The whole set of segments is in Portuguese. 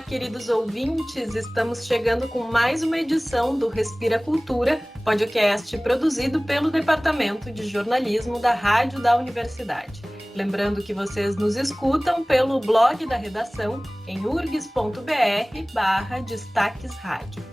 Olá, queridos ouvintes! Estamos chegando com mais uma edição do Respira Cultura, podcast produzido pelo Departamento de Jornalismo da Rádio da Universidade. Lembrando que vocês nos escutam pelo blog da redação em urgs.br/destaques rádio.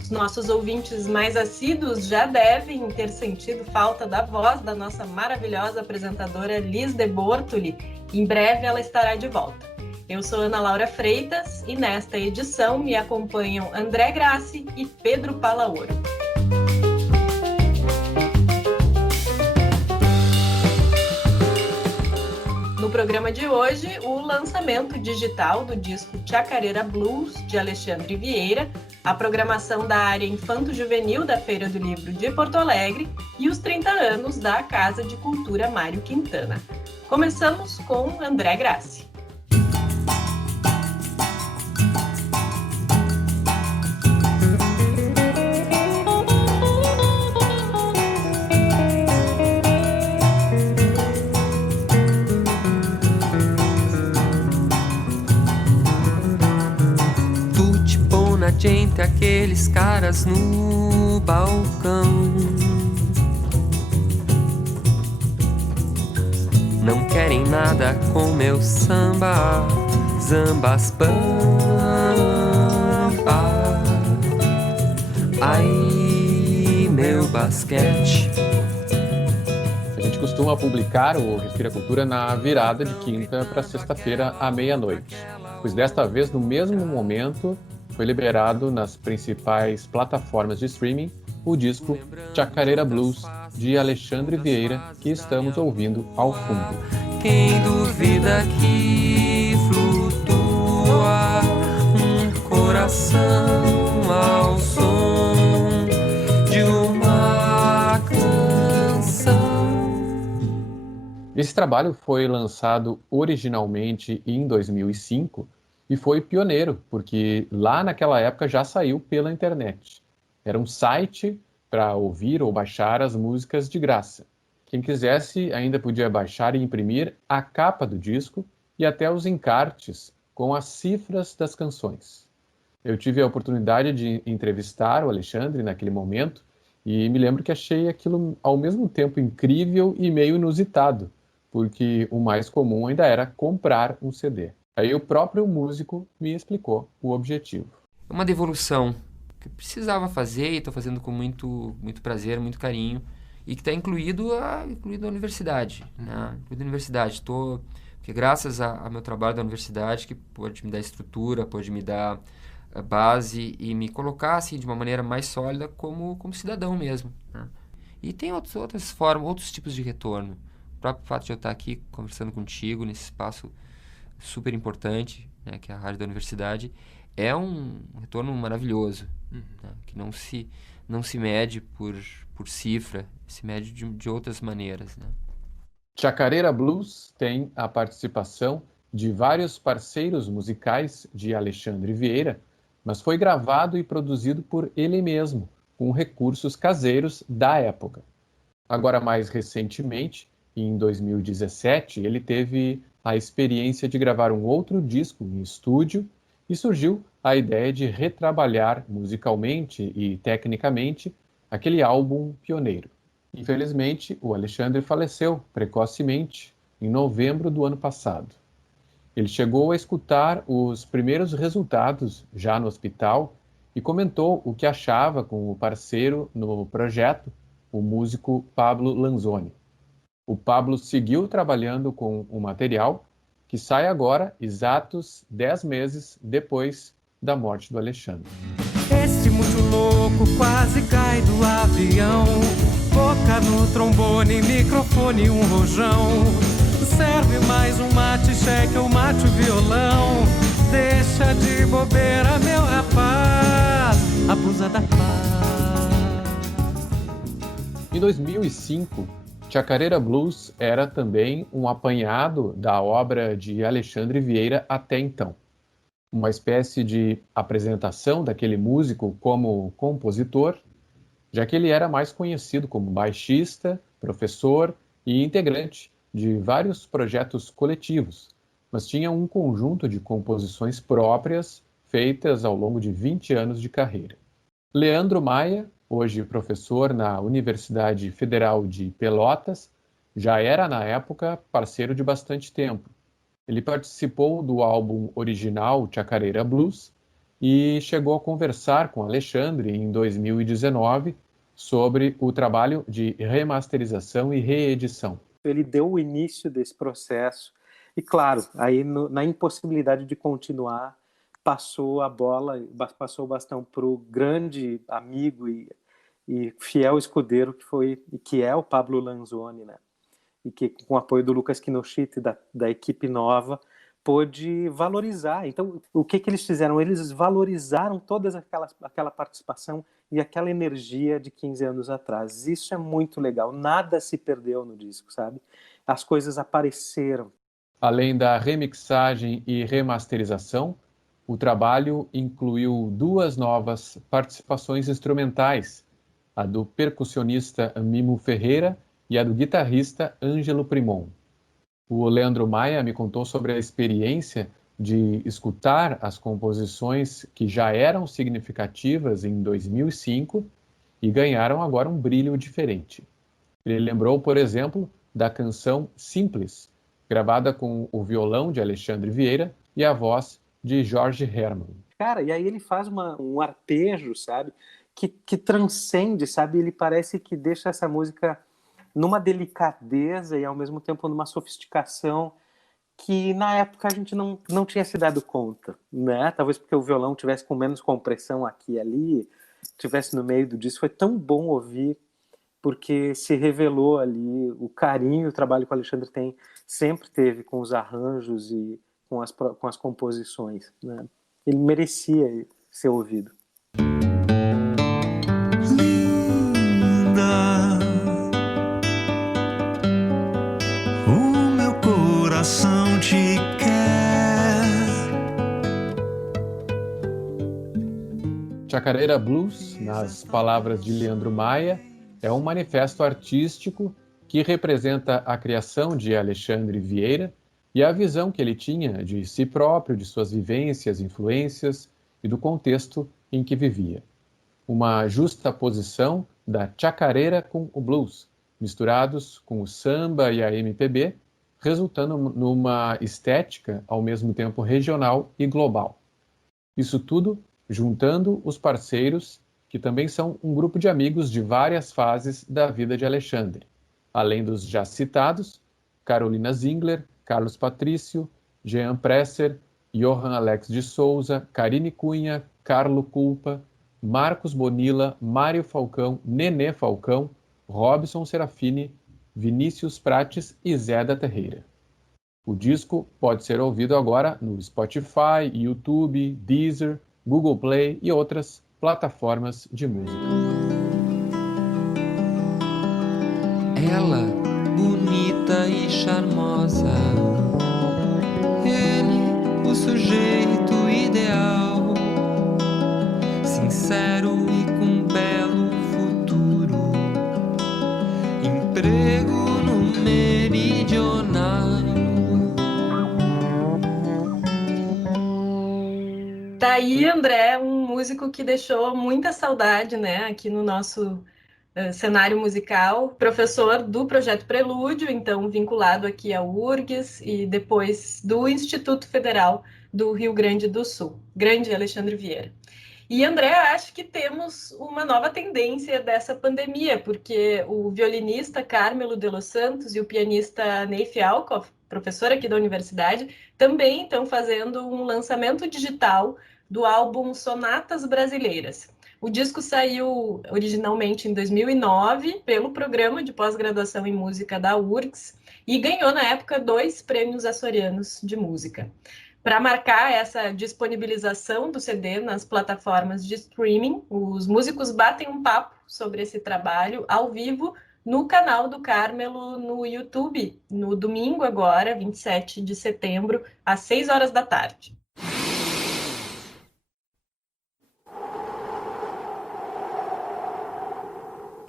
Os nossos ouvintes mais assíduos já devem ter sentido falta da voz da nossa maravilhosa apresentadora Liz de Bortoli. Em breve ela estará de volta. Eu sou Ana Laura Freitas e nesta edição me acompanham André Grassi e Pedro Palaoro. No programa de hoje, o lançamento digital do disco Chacareira Blues, de Alexandre Vieira, a programação da área infanto-juvenil da Feira do Livro de Porto Alegre e os 30 anos da Casa de Cultura Mário Quintana. Começamos com André Grassi. Gente, aqueles caras no balcão não querem nada com meu samba, zambas pampa. Aí, meu basquete. A gente costuma publicar o Respira Cultura na virada de quinta para sexta-feira à meia-noite, pois desta vez, no mesmo momento, foi liberado nas principais plataformas de streaming o disco Chacareira Blues, de Alexandre Vieira, que estamos ouvindo ao fundo. Quem duvida que flutua um coração ao som de uma canção. Esse trabalho foi lançado originalmente em 2005, e foi pioneiro, porque lá naquela época já saiu pela internet. Era um site para ouvir ou baixar as músicas de graça. Quem quisesse ainda podia baixar e imprimir a capa do disco e até os encartes com as cifras das canções. Eu tive a oportunidade de entrevistar o Alexandre naquele momento e me lembro que achei aquilo ao mesmo tempo incrível e meio inusitado, porque o mais comum ainda era comprar um CD. Aí o próprio músico me explicou o objetivo. É uma devolução que eu precisava fazer e estou fazendo com muito prazer, muito carinho, e que está incluído a universidade. Né? Incluído a universidade. Porque graças ao meu trabalho da universidade, que pode me dar estrutura, pode me dar base e me colocar assim, de uma maneira mais sólida como cidadão mesmo. Né? E tem outras formas, outros tipos de retorno. O próprio fato de eu estar aqui conversando contigo nesse espaço super importante, né, que é a rádio da universidade, é um retorno maravilhoso, né, que não se mede por cifra, se mede de outras maneiras. Né. Chacareira Blues tem a participação de vários parceiros musicais de Alexandre Vieira, mas foi gravado e produzido por ele mesmo, com recursos caseiros da época. Agora, mais recentemente, em 2017, ele teve a experiência de gravar um outro disco em estúdio e surgiu a ideia de retrabalhar musicalmente e tecnicamente aquele álbum pioneiro. Infelizmente, o Alexandre faleceu precocemente em novembro do ano passado. Ele chegou a escutar os primeiros resultados já no hospital e comentou o que achava com o parceiro no projeto, o músico Pablo Lanzoni. O Pablo seguiu trabalhando com o material, que sai agora exatos 10 meses depois da morte do Alexandre. Este muito louco quase cai do avião. Boca no trombone, microfone, um rojão. Serve mais um mate, cheque ou mate o violão. Deixa de bobeira, meu rapaz, abusa da paz. Em 2005, Chacareira Blues era também um apanhado da obra de Alexandre Vieira até então. Uma espécie de apresentação daquele músico como compositor, já que ele era mais conhecido como baixista, professor e integrante de vários projetos coletivos, mas tinha um conjunto de composições próprias feitas ao longo de 20 anos de carreira. Leandro Maia, hoje professor na Universidade Federal de Pelotas, já era, na época, parceiro de bastante tempo. Ele participou do álbum original Chacareira Blues e chegou a conversar com Alexandre em 2019 sobre o trabalho de remasterização e reedição. Ele deu o início desse processo e, claro, aí na impossibilidade de continuar, passou o bastão para o grande amigo e fiel escudeiro que é o Pablo Lanzoni, né? E que, com o apoio do Lucas Kinoshita e da equipe nova, pôde valorizar. Então, o que eles fizeram? Eles valorizaram toda aquela participação e aquela energia de 15 anos atrás. Isso é muito legal. Nada se perdeu no disco, sabe? As coisas apareceram. Além da remixagem e remasterização, o trabalho incluiu 2 novas participações instrumentais, a do percussionista Mimo Ferreira e a do guitarrista Ângelo Primon. O Leandro Maia me contou sobre a experiência de escutar as composições que já eram significativas em 2005 e ganharam agora um brilho diferente. Ele lembrou, por exemplo, da canção Simples, gravada com o violão de Alexandre Vieira e a voz de Jorge Herman. Cara, e aí ele faz um arpejo, sabe, que transcende, sabe, ele parece que deixa essa música numa delicadeza e ao mesmo tempo numa sofisticação que na época a gente não tinha se dado conta, né? Talvez porque o violão tivesse com menos compressão aqui e ali, tivesse no meio do disco. Foi tão bom ouvir, porque se revelou ali o carinho, o trabalho que o Alexandre sempre teve com os arranjos e com as composições, né? Ele merecia ser ouvido. Coração te quer. Chacareira Blues, nas palavras de Leandro Maia, é um manifesto artístico que representa a criação de Alexandre Vieira e a visão que ele tinha de si próprio, de suas vivências, influências e do contexto em que vivia. Uma justaposição da chacareira com o blues, misturados com o samba e a MPB, resultando numa estética ao mesmo tempo regional e global. Isso tudo juntando os parceiros, que também são um grupo de amigos de várias fases da vida de Alexandre, além dos já citados, Carolina Zingler, Carlos Patrício, Jean Presser, Johan Alex de Souza, Karine Cunha, Carlo Culpa, Marcos Bonilla, Mário Falcão, Nenê Falcão, Robson Serafini, Vinícius Prates e Zé da Terreira. O disco pode ser ouvido agora no Spotify, YouTube, Deezer, Google Play e outras plataformas de música. Ela, bonita e charmosa, ele, o sujeito ideal, sincero e com belo futuro, emprego no meridional. Daí, André, um músico que deixou muita saudade, né, aqui no nosso cenário musical, professor do Projeto Prelúdio, então vinculado aqui à URGS e depois do Instituto Federal do Rio Grande do Sul, grande Alexandre Vieira. E, André, acho que temos uma nova tendência dessa pandemia, porque o violinista Carmelo de Los Santos e o pianista Neif Alcoff, professor aqui da universidade, também estão fazendo um lançamento digital do álbum Sonatas Brasileiras. O disco saiu originalmente em 2009 pelo programa de pós-graduação em música da URGS e ganhou, na época, 2 prêmios açorianos de música. Para marcar essa disponibilização do CD nas plataformas de streaming, os músicos batem um papo sobre esse trabalho ao vivo no canal do Carmelo no YouTube, no domingo agora, 27 de setembro, às 6 horas da tarde.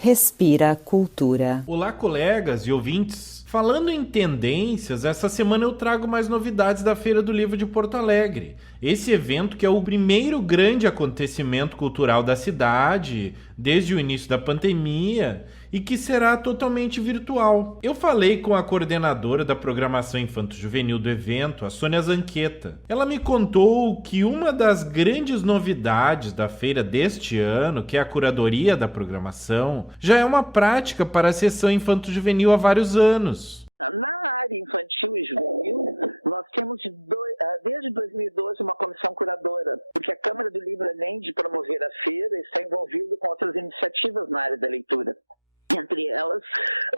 Respira Cultura. Olá, colegas e ouvintes. Falando em tendências, essa semana eu trago mais novidades da Feira do Livro de Porto Alegre. Esse evento que é o primeiro grande acontecimento cultural da cidade desde o início da pandemia e que será totalmente virtual. Eu falei com a coordenadora da programação infanto-juvenil do evento, a Sônia Zanqueta. Ela me contou que uma das grandes novidades da feira deste ano, que é a curadoria da programação, já é uma prática para a seção infanto-juvenil há vários anos. Na área infantil e juvenil, nós temos desde 2012 uma comissão curadora, porque a Câmara do Livro, além de promover a feira, está envolvida com outras iniciativas na área da leitura. Entre elas,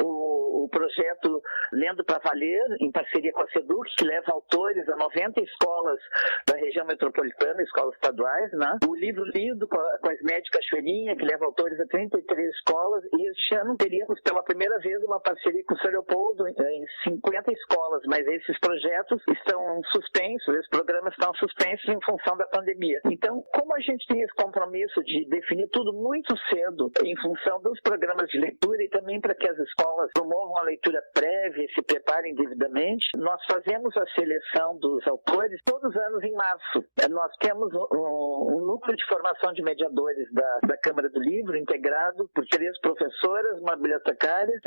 o projeto Lendo para Valer, em parceria com a SEDUC, que leva autores a 90 escolas da região metropolitana, escolas estaduais, né? O Livro Lido com a SMED Cachoeirinha, que leva autores a 33 escolas, e este ano teríamos pela primeira vez uma parceria com o São Leopoldo em 50 escolas, mas esses projetos estão suspensos, esses programas estão suspensos em função da pandemia. Então, como a gente tem esse compromisso de definir tudo muito cedo em função dos programas de leitura, e também para que as escolas promovam a leitura prévia e se preparem devidamente, nós fazemos a seleção dos autores todos os anos em março. Nós temos um núcleo de formação de mediadores da Câmara do Livro, integrado por 3 professoras, uma bibliotecária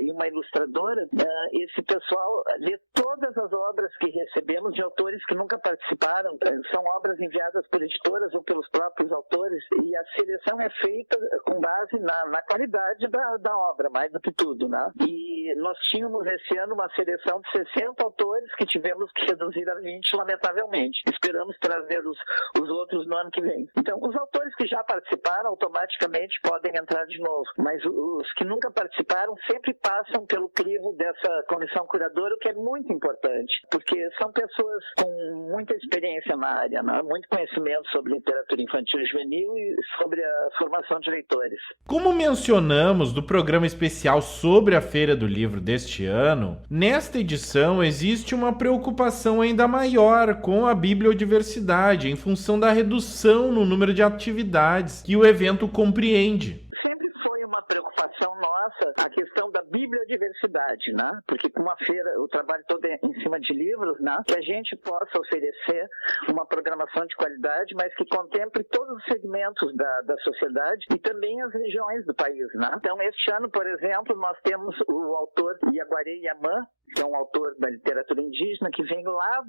e uma ilustradora. Esse pessoal lê todas as obras que recebemos de autores que nunca participaram. São obras enviadas por editoras ou pelos próprios autores, e a seleção é feita com base na qualidade da obra, mais do que tudo, né? E nós tínhamos esse ano uma seleção de 60 autores que tivemos que reduzir a 20, lamentavelmente. Esperamos trazer os outros no ano que vem. Então, os autores que já participaram automaticamente podem entrar de novo, mas os que nunca participaram sempre passam pelo crivo dessa comissão curadora, o que é muito importante, porque são pessoas com muita experiência na área, né? Muito conhecimento sobre literatura infantil e juvenil e sobre a formação de leitores. Como mencionamos do programa especial sobre a Feira do Livro deste ano, nesta edição existe uma preocupação ainda maior com a bibliodiversidade em função da redução no número de atividades que o evento compreende. Sempre foi uma preocupação nossa a questão da bibliodiversidade, né? Porque com uma feira, o trabalho todo é em cima de livros, né? Que a gente possa oferecer uma programação de qualidade, mas que contemple todos os segmentos da sociedade e também as regiões do país, né? Então, este ano, por exemplo, nós temos o autor Iaguaré Yamã, que é um autor da literatura indígena, que vem lá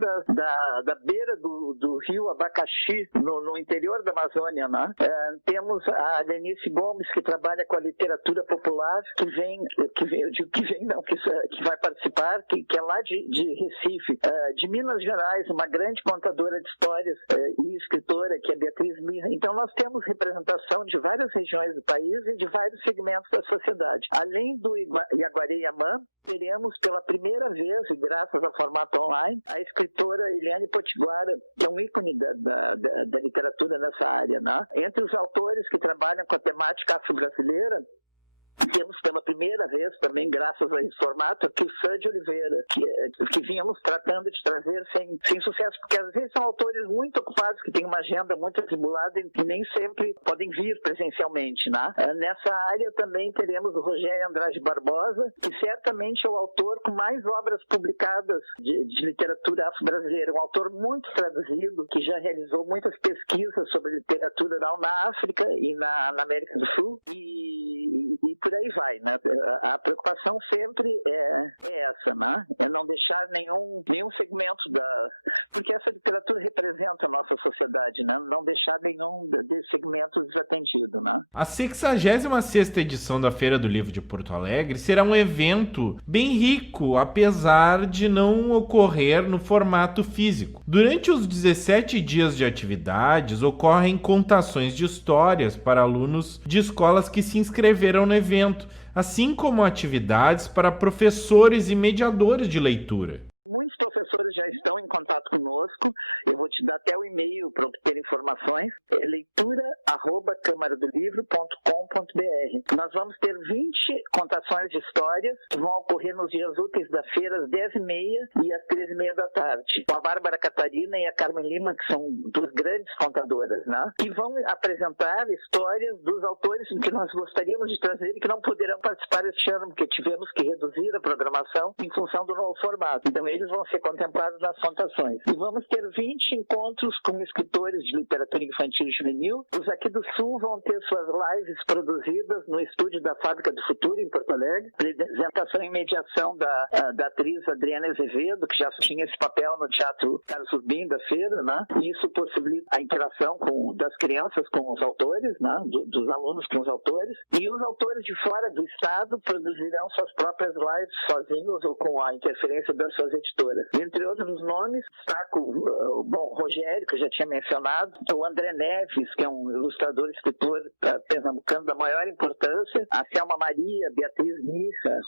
da beira do rio Abacaxi, no interior da Amazônia, né? Temos a Lenice Gomes, que trabalha com a literatura popular, que vai participar, que é lá de Recife. De Minas Gerais, uma grande contadora de histórias e escritora, que é Beatriz Mirra. Então, nós temos representação de várias regiões do país e de vários segmentos da sociedade. Além do Iaguaré Yamã, teremos pela primeira vez, e graças ao formato online, a escritora Eliane Potiguara, que é um ícone da literatura nessa área, né? Entre os autores que trabalham com a temática afro-brasileira, temos pela primeira vez também, graças a esse formato, aqui o Sande Oliveira, que vínhamos tratando de trazer sem sucesso, porque às vezes são autores muito ocupados, que têm uma agenda muito atribulada e nem sempre podem vir presencialmente, né? Nessa área também teremos o Rogério Andrade Barbosa, que certamente é o autor com mais obras publicadas de literatura afro-brasileira, um autor muito traduzido, que já realizou muitas pesquisas sobre literatura oral na África e na América do Sul, e por aí vai, né? A preocupação sempre é essa, né? É não deixar nenhum segmento porque essa literatura representa a nossa sociedade, né? Não deixar nenhum desse segmento desatendido, né? A 66ª edição da Feira do Livro de Porto Alegre será um evento bem rico, apesar de não ocorrer no formato físico. Durante os 17 dias de atividades, ocorrem contações de histórias para alunos de escolas que se inscreveram no evento, assim como atividades para professores e mediadores de leitura. Muitos professores já estão em contato conosco. Eu vou te dar até o e-mail para obter informações. É leitura@camaradolivro.com.br. Nós vamos ter 20 contações de histórias que vão ocorrer nos dias úteis da feira, às 10h30 e às 13h30 da tarde, com a Bárbara Catarina e a Carmen Lima, que são duas grandes contadoras, né? Que vão apresentar histórias dos autores que nós gostaríamos de trazer e que não poderão participar este ano, porque tivemos que reduzir a programação em função do novo formato. Então, eles vão ser contemplados nas contações. E vamos ter 20 encontros com escritores de literatura infantil e juvenil. Os aqui do Sul vão ter suas lives produzidas no estúdio da Fábrica do Futuro, em Porto Alegre. Apresentação e mediação da atriz Adriana Azevedo, que já tinha esse papel no Teatro Carlos Urbim da feira, né? Isso possibilita a interação das crianças com os autores, né? Dos alunos com os autores. E os autores de fora do estado produzirão suas próprias lives sozinhos ou com a interferência das suas editoras. Entre outros nomes, destaco o Rogério, que eu já tinha mencionado, o André Neves, que é um ilustrador e escritor pernambucano da maior importância, a Selma Maria, Beatriz Mirra,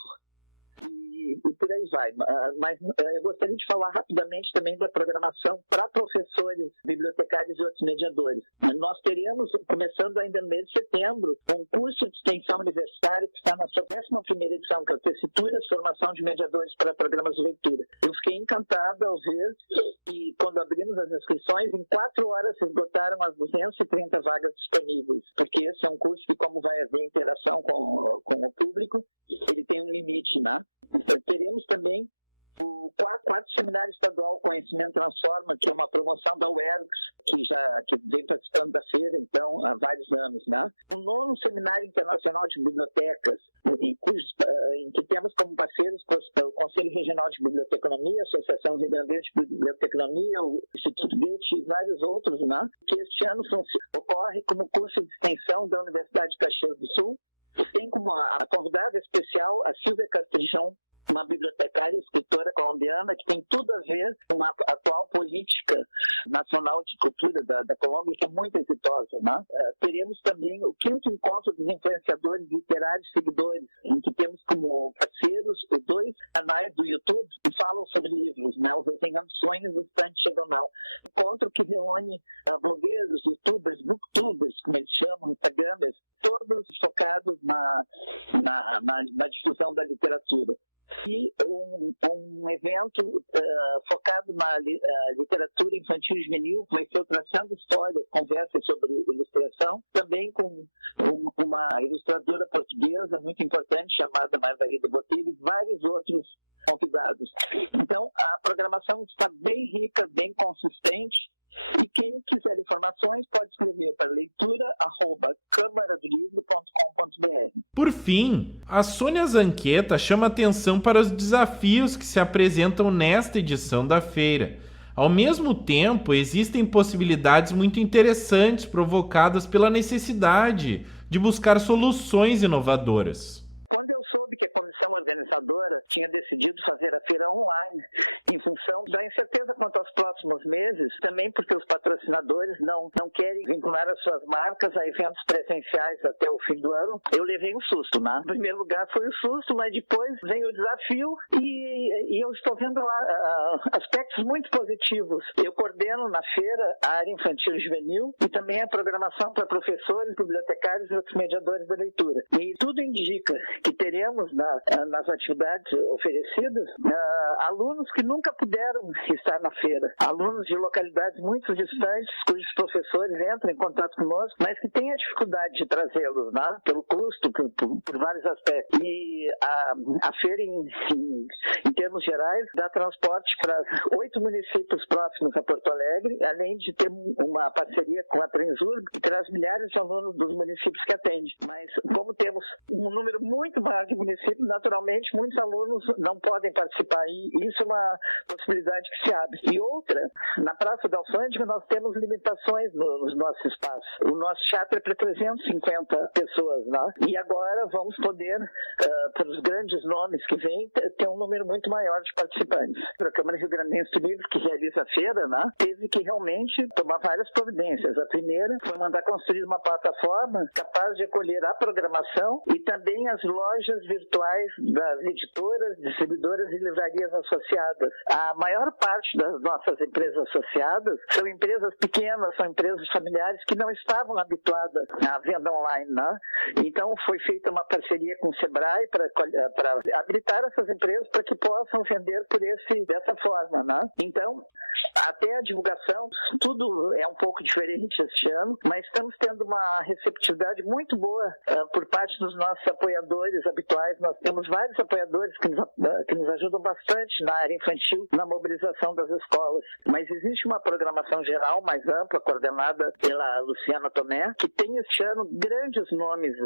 e por aí vai. Mas eu gostaria de falar rapidamente também da programação para professores, bibliotecários e outros mediadores. Nós teremos, começando ainda no mês de setembro, um curso de extensão universitária que está na sua 11ª edição, que é o Tessituras, Formação de Mediadores para Programas de Leitura. Eu fiquei encantado ao ver que, quando abrimos as inscrições, em 4 horas se esgotaram as 230 vagas disponíveis, porque esse é um curso que, como vai haver interação com o público, ele tem um limite, né? Teremos também o quarto Seminário Estadual Conhecimento Transforma, que é uma promoção da UERGS, que vem participando da feira, então, há vários anos, né? O 9º Seminário Internacional de Bibliotecas, em que temos como parceiros o Conselho Regional de Biblioteconomia, a Associação Rio Grandense de Biblioteconomia, o Instituto Goethe e vários outros, né? Que este ano ocorre como curso de extensão da Universidade de Caxias do Sul. Tem como a convidada especial a Silvia Castrijão, uma bibliotecária e escritora colombiana que tem tudo a ver com a atual política nacional de cultura da Colômbia, que é muito exitosa, né? Teremos também o 5º Encontro dos Influenciadores Literários Seguidores, em que temos como parceiros 2 canais do YouTube que falam sobre livros, né? O Resenhando Sonhos e o Estante Diagonal. Encontro que reúne blogueiros, youtubers, booktubers, como eles chamam, instagramers, todos focados na difusão da literatura. E um evento focado na literatura infantil e juvenil, vai ser o Traçando Histórias, conversas sobre ilustração, também com uma ilustradora portuguesa muito importante chamada Margarida Botelho e vários outros convidados. Então, a programação está bem rica, bem consistente. E quem quiser informações pode escrever para leitura@câmaradolivro.com.br. Por fim, a Sônia Zanqueta chama atenção para os desafios que se apresentam nesta edição da feira. Ao mesmo tempo, existem possibilidades muito interessantes provocadas pela necessidade de buscar soluções inovadoras. Quando eu soube que a comissão organizadora tinha decidido fazer a feira online, em função da incerteza quanto aos próximos meses, também porque os patrocinadores não querem vincular as suas marcas a eventos presenciais até o fim do ano, eu levei um susto, né? Em primeiro lugar foi o susto, mas depois vem o desafio e eu estou vendo lá aspectos muito positivos. Eu coordeno na feira a área infantil e juvenil e também a programação para professores, bibliotecários e outros mediadores da leitura. E tudo indica que teremos nas atividades oferecidas alunos que nunca puderam estar na feira, alunos de localidades muito distantes, cujos professores entram em contato conosco, mas que têm a dificuldade de trazê-los, né? Pelo custo, por vários aspectos. E a feira, em termos gerais, dá transporte para 8 municípios próximos a Porto Alegre, além de ter uma parceria com a Transurb, que traz milhares de alunos dos municípios que atende. Mas como temos um número muito maior de municípios, naturalmente, muitos alunos não podem participar e isso é uma possibilidade que se abre. E outra, na Praça da Alfândega nós temos limitações nos nossos espaços. O nosso teatro é para 350 pessoas, né? E agora vamos poder, pelos grandes nomes que vêm, ter um número muito maior de participantes. A Câmara Rio Grandense do Livro, que realiza a feira, né, teve que realmente tomar várias providências. A primeira foi mandar construir uma plataforma capaz de acolher a programação e também as lojas virtuais editoriais das editoras, distribuidoras e livrarias associadas. A maior parte das nossas empresas associadas são empresas pequenas, são empresas familiares que não estavam habituadas à venda online, né? Então foi feita uma parceria com o Sebrae para habilitar essas empresas para que possam vender dessa forma, né? Então, até a divulgação, tudo é um pouco diferente este ano, mas estamos tendo uma receptividade muito boa por parte dos nossos apoiadores habituais. Nós temos vários apoiadores que nos ajudam bastante na área infantil, na mobilização das escolas. Mas existe uma programação geral mais ampla, coordenada pela Luciana Tomé, que tem este ano grandes nomes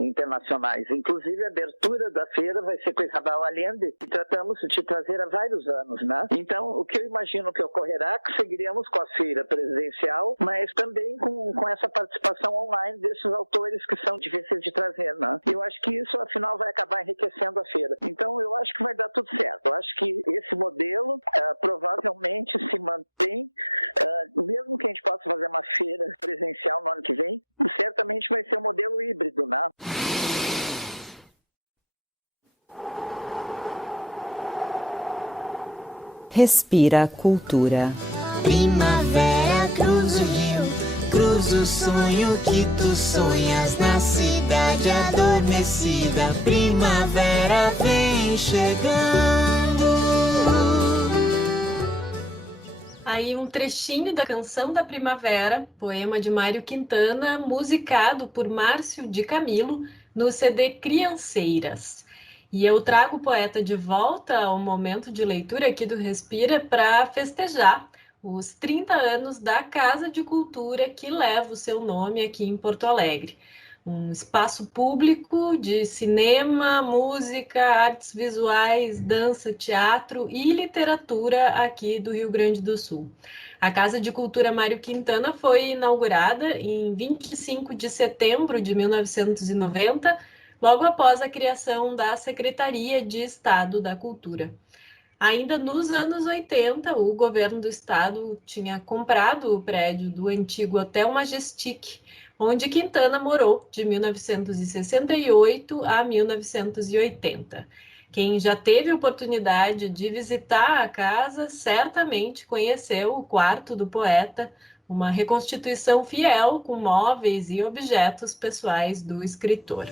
internacionais. Inclusive, a abertura da feira vai ser com Isabel Allende, que tratamos de trazer há vários anos, né? Então, o que eu imagino que ocorrerá, que seguiremos com a feira presencial, mas também com essa participação online desses autores que são difíceis de trazer, né? Eu acho que isso, afinal, vai acabar enriquecendo a feira. Então, eu acho que vai dar tudo certo. Eu acho que esse modelo provavelmente se mantém, mesmo que a gente possa fazer uma feira presencial no ano que vem, certamente vai ser um modelo híbrido, né? Respira Cultura. Primavera, cruza o rio, cruza o sonho que tu sonhas na cidade adormecida. Primavera vem chegando. Aí um trechinho da Canção da Primavera, poema de Mário Quintana, musicado por Márcio de Camilo no CD Crianceiras. E eu trago o poeta de volta ao momento de leitura aqui do Respira para festejar os 30 anos da Casa de Cultura que leva o seu nome aqui em Porto Alegre. Um espaço público de cinema, música, artes visuais, dança, teatro e literatura aqui do Rio Grande do Sul. A Casa de Cultura Mário Quintana foi inaugurada em 25 de setembro de 1990, logo após a criação da Secretaria de Estado da Cultura. Ainda nos anos 80, o governo do estado tinha comprado o prédio do antigo Hotel Majestic, onde Quintana morou de 1968 a 1980. Quem já teve a oportunidade de visitar a casa certamente conheceu o quarto do poeta, uma reconstituição fiel com móveis e objetos pessoais do escritor.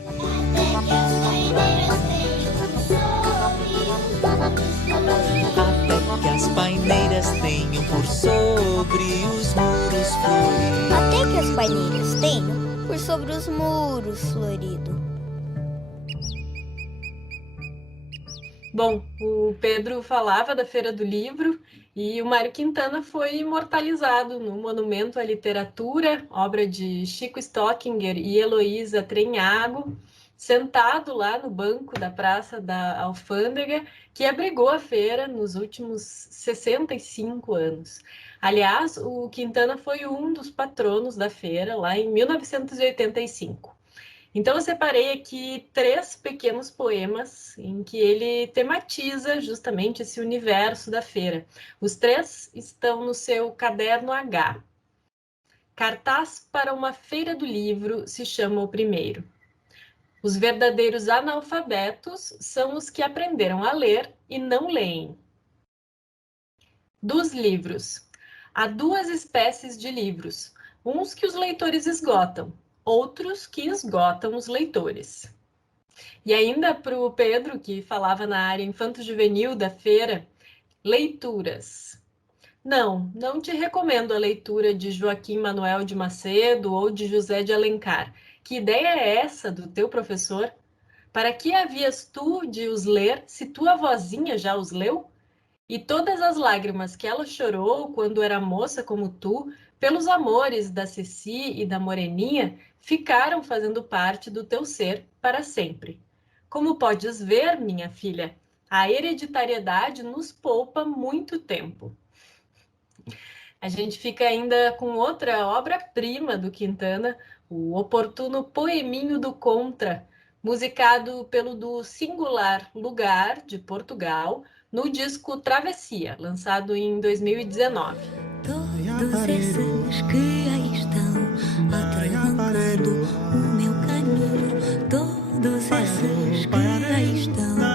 As paineiras tenham por sobre os muros floridos. Até que as paineiras tenham por sobre os muros floridos. Bom, o Pedro falava da Feira do Livro e o Mário Quintana foi imortalizado no Monumento à Literatura, obra de Chico Stockinger e Heloísa Trenhago, sentado lá no banco da Praça da Alfândega, que abrigou a feira nos últimos 65 anos. Aliás, o Quintana foi um dos patronos da feira lá em 1985. Então eu separei aqui 3 pequenos poemas em que ele tematiza justamente esse universo da feira. Os 3 estão no seu caderno H. Cartaz para uma feira do livro se chama o primeiro. Os verdadeiros analfabetos são os que aprenderam a ler e não leem. Dos livros. Há 2 espécies de livros, uns que os leitores esgotam, outros que esgotam os leitores. E ainda para o Pedro, que falava na área infanto-juvenil da feira, leituras. Não te recomendo a leitura de Joaquim Manuel de Macedo ou de José de Alencar. Que ideia é essa do teu professor? Para que havias tu de os ler, se tua vozinha já os leu? E todas as lágrimas que ela chorou quando era moça como tu, pelos amores da Ceci e da Moreninha, ficaram fazendo parte do teu ser para sempre. Como podes ver, minha filha, a hereditariedade nos poupa muito tempo. A gente fica ainda com outra obra-prima do Quintana, o oportuno Poeminho do Contra, musicado pelo do Singular Lugar, de Portugal, no disco Travessia, lançado em 2019. Todos esses que aí estão atravancando o meu caminho, todos esses que aí estão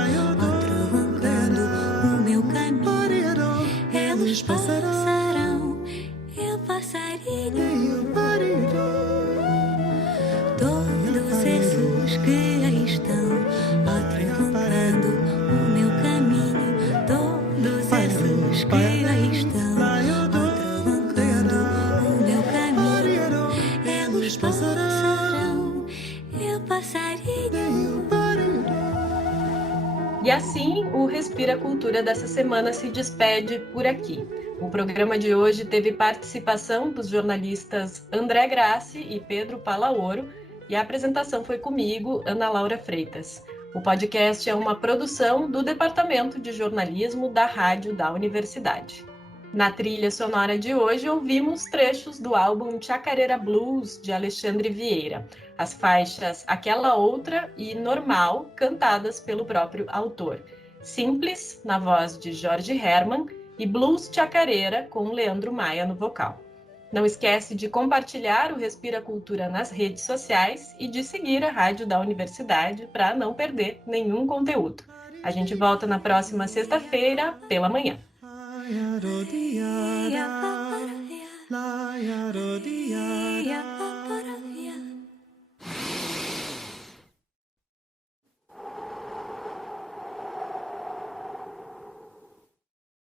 passarinho. E assim, o Respira Cultura dessa semana se despede por aqui. O programa de hoje teve participação dos jornalistas André Grassi e Pedro Palaoro, e a apresentação foi comigo, Ana Laura Freitas. O podcast é uma produção do Departamento de Jornalismo da Rádio da Universidade. Na trilha sonora de hoje, ouvimos trechos do álbum Chacareira Blues, de Alexandre Vieira, as faixas Aquela Outra e Normal, cantadas pelo próprio autor. Simples, na voz de Jorge Herman, e Blues Chacareira, com Leandro Maia no vocal. Não esquece de compartilhar o Respira Cultura nas redes sociais e de seguir a Rádio da Universidade para não perder nenhum conteúdo. A gente volta na próxima sexta-feira, pela manhã. Yeah.